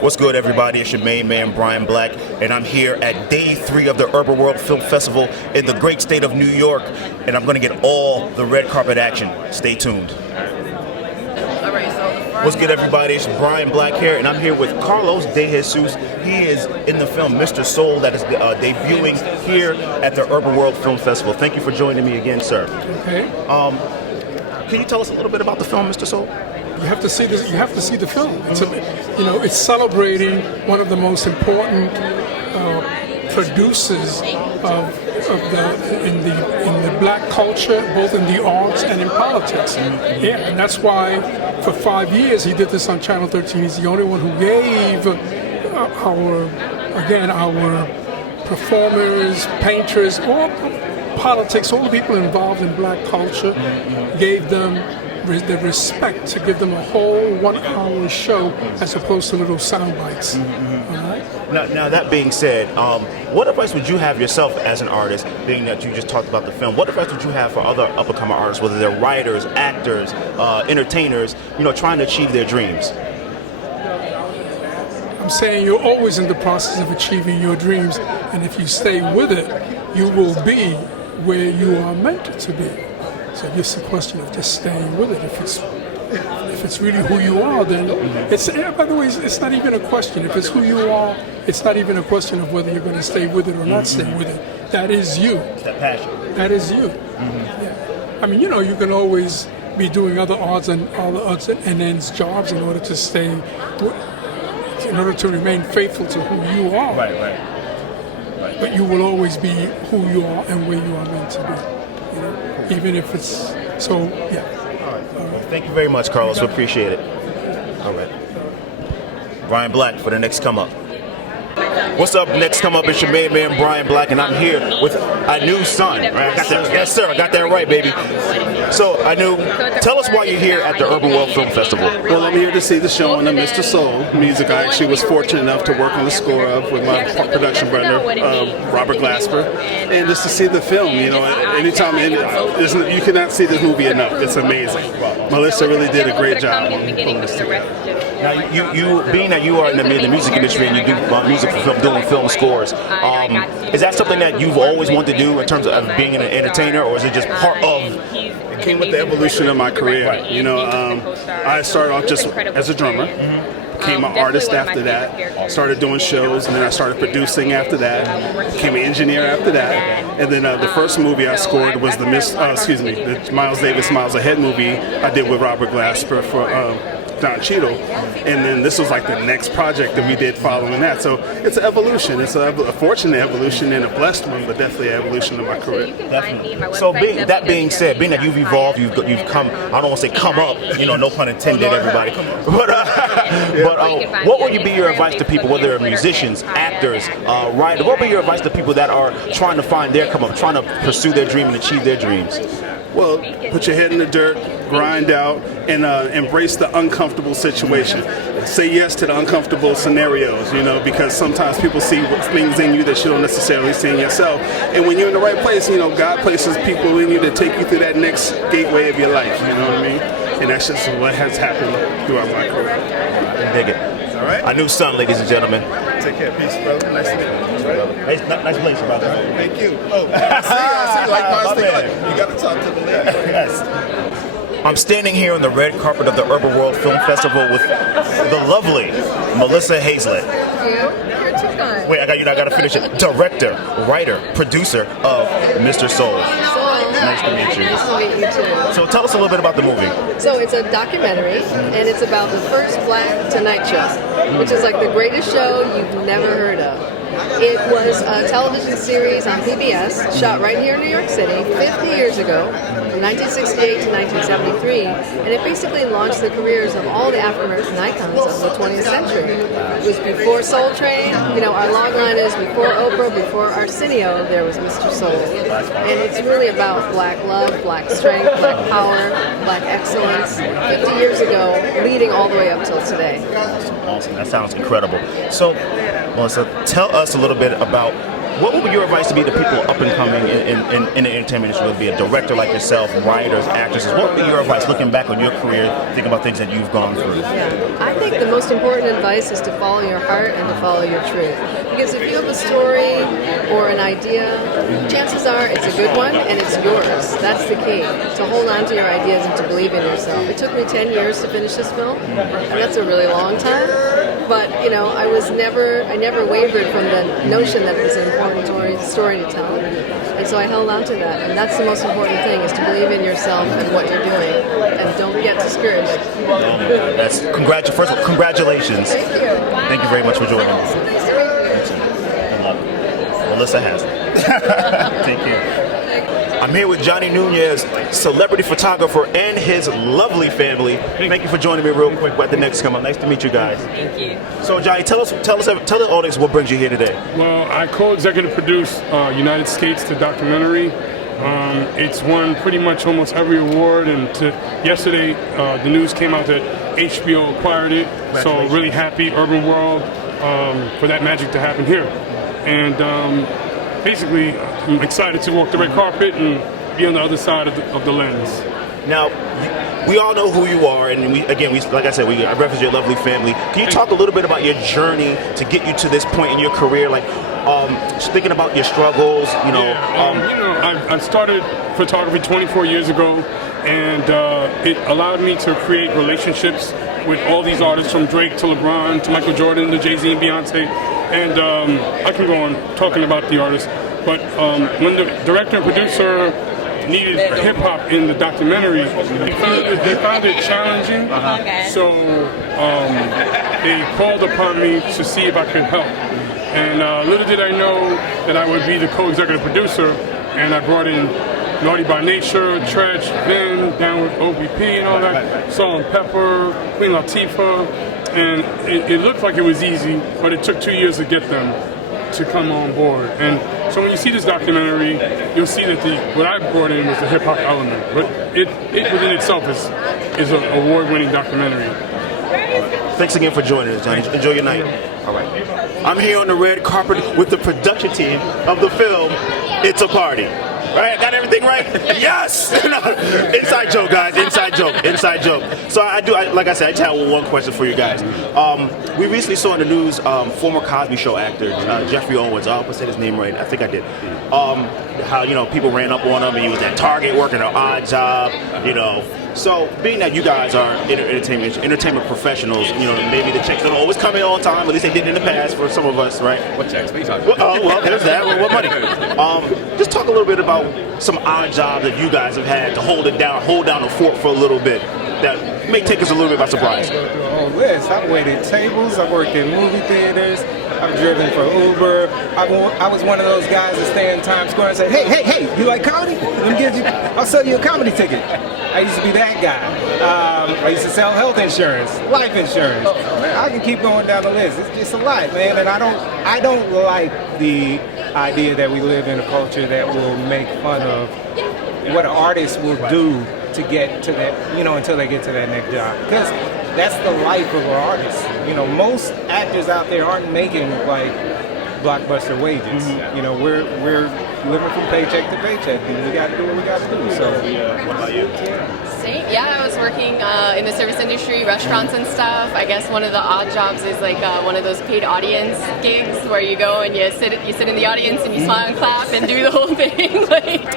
What's good, everybody? It's your main man, Brian Black, and I'm here at Day 3 of the UrbanWorld Film Festival in the great state of New York, and I'm going to get all the red carpet action. Stay tuned. What's good, everybody? It's Brian Black here, and I'm here with Carlos De Jesus. He is in the film Mr. Soul that is debuting here at the UrbanWorld Film Festival. Thank you for joining me again, sir. Okay. Can you tell us a little bit about the film, Mr. Soul? You have to see this. You have to see the film. It's celebrating one of the most important producers in the black culture, both in the arts and in politics. Yeah, and that's why for 5 years he did this on Channel 13. He's the only one who gave our performers, painters, all politics, all the people involved in black culture, gave them the respect to give them a whole 1 hour show as opposed to little sound bites. Now that being said, what advice would you have yourself as an artist, being that you just talked about the film? What advice would you have for other up-and-coming artists, whether they're writers, actors, entertainers, trying to achieve their dreams? I'm saying you're always in the process of achieving your dreams, and if you stay with it, you will be where you are meant to be. So it's a question of just staying with it. If it's really who you are, then by the way, it's not even a question. If it's who you are, it's not even a question of whether you're going to stay with it or not stay with it. That is you. It's that passion. That is you. Yeah. I mean, you can always be doing other odds and ends jobs in order to stay, in order to remain faithful to who you are. Right. But you will always be who you are and where you are meant to be. Even if it's so, yeah. All right. Well, thank you very much, Carlos. We appreciate it. All right. Brian Black for the next come up. What's up? Next come up is your main man, Brian Black, and I'm here with Anu Son. Right? I got that. Yes, sir. I got that right, baby. So, Anu, tell us why you're here at the UrbanWorld Film Festival. Well, I'm here to see the showing of Mr. Soul music. I actually was fortunate enough to work on the score of with my production brother, Robert Glasper, and just to see the film. Anytime you cannot see this movie enough. It's amazing. Melissa really did a great job on pulling this together. Now, you being that you are in the music industry and you do music for doing film scores, is that something that you've always wanted to do in terms of being an entertainer, or is it just part of? It came with the evolution of my career. I started off just as a drummer. Became an artist after that, started doing shows, and then I started producing after that, became an engineer after that, and then the first movie I scored was the Miles Davis Miles Ahead movie I did with Robert Glasper for Don Cheadle, and then this was like the next project that we did following that. So it's an evolution. It's a fortunate evolution and a blessed one, but definitely an evolution of my career. Definitely. So that being said, being that you've evolved, you've come. I don't want to say come up. No pun intended, everybody. But what would be your advice to people, whether they're musicians, actors, writers? What would be your advice to people that are trying to find their come up, trying to pursue their dream and achieve their dreams? Well, put your head in the dirt, grind out, and embrace the uncomfortable situation. Say yes to the uncomfortable scenarios, because sometimes people see things in you that you don't necessarily see in yourself. And when you're in the right place, God places people in you to take you through that next gateway of your life, you know what I mean? And that's just what has happened throughout my career. I dig it. All right. Our new son, ladies and gentlemen. Take care. Peace, brother. Nice to meet you. Nice place, brother. Thank you. Oh, I see. Likewise, you got to talk to the lady. Yes. I'm standing here on the red carpet of the UrbanWorld Film Festival with the lovely Melissa Hazlett. Wait, I got to finish it. Director, writer, producer of Mr. Soul. Nice to meet you. Nice to meet you too. So tell us a little bit about the movie. So it's a documentary, and it's about the first Black Tonight Show, which is like the greatest show you've never heard of. It was a television series on PBS, shot right here in New York City 50 years ago, from 1968 to 1973, and it basically launched the careers of all the African-American icons of the 20th century. It was before Soul Train, our log line is before Oprah, before Arsenio, there was Mr. Soul. And it's really about Black love, Black strength, Black power, Black excellence, 50 years ago, leading all the way up till today. Awesome. That sounds incredible. So, Melissa, tell us a little bit about what would be your advice to be the people up and coming in the entertainment industry, whether it be a director like yourself, writers, actresses? What would be your advice looking back on your career, thinking about things that you've gone through? Yeah, I think the most important advice is to follow your heart and to follow your truth. Because if you have a story or an idea, chances are it's a good one and it's yours. That's the key. To hold on to your ideas and to believe in yourself. It took me 10 years to finish this film, and that's a really long time. But I never wavered from the notion that it was an important story to tell, and so I held on to that. And that's the most important thing: is to believe in yourself and what you're doing, and don't get discouraged. That's first of all, congratulations. Thank you. Thank you very much for joining me. So nice to meet you. I love it. Melissa has it. Thank you. I'm here with Johnny Nunez, celebrity photographer, and his lovely family. Thank you for joining me real quick at the next come up. Nice to meet you guys. Thank you. So Johnny, tell the audience what brings you here today. Well, I co-executive produced United Skates, the documentary. It's won pretty much almost every award, and yesterday the news came out that HBO acquired it. So really happy, UrbanWorld, for that magic to happen here. And basically, I'm excited to walk the red carpet and be on the other side of the lens. Now, we all know who you are, and like I said, I reference your lovely family. Can you talk a little bit about your journey to get you to this point in your career, like just thinking about your struggles? I started photography 24 years ago, and it allowed me to create relationships with all these artists, from Drake to LeBron to Michael Jordan to Jay-Z and Beyonce. And I can go on talking about the artists, but when the director and producer needed hip-hop in the documentary, they found it challenging, so they called upon me to see if I could help. And little did I know that I would be the co-executive producer, and I brought in Naughty by Nature, Tretch, Vin, down with OBP and all that, Salt and Pepper, Queen Latifah. And it looked like it was easy, but it took 2 years to get them to come on board. And so when you see this documentary, you'll see that what I brought in was the hip hop element, but it within itself is an award-winning documentary. Thanks again for joining us, Johnny. Enjoy your night. All right. I'm here on the red carpet with the production team of the film It's a Party. Right? I got everything right? Yes! Inside joke, guys. Inside joke. So like I said, I just have one question for you guys. We recently saw in the news former Cosby Show actor Jeffrey Owens. I hope I said his name right. I think I did. How people ran up on him, and he was at Target working an odd job. So being that you guys are entertainment professionals, maybe the checks don't always come in all the time. At least they did in the past for some of us, right? What checks? What are you talking about? Well, there's that. What money? Just talk a little bit about some odd jobs that you guys have had to hold down the fort for a little bit, that may take us a little bit by surprise. I go through a whole list. I've waited tables. I've worked in movie theaters. I've driven for Uber. I was one of those guys that stay in Times Square and say, hey, you like comedy? I'll sell you a comedy ticket. I used to be that guy. I used to sell health insurance, life insurance. I can keep going down the list. It's just a lot, man. And I don't like the idea that we live in a culture that will make fun of what artists will do to get to that, until they get to that next job. Because that's the life of our artists. Most actors out there aren't making like blockbuster wages. We're living from paycheck to paycheck, and we got to do what we got to do. So, what about you? Same. Yeah, I was working in the service industry, restaurants and stuff. I guess one of the odd jobs is like one of those paid audience gigs where you go and you sit in the audience and you smile and clap and do the whole thing.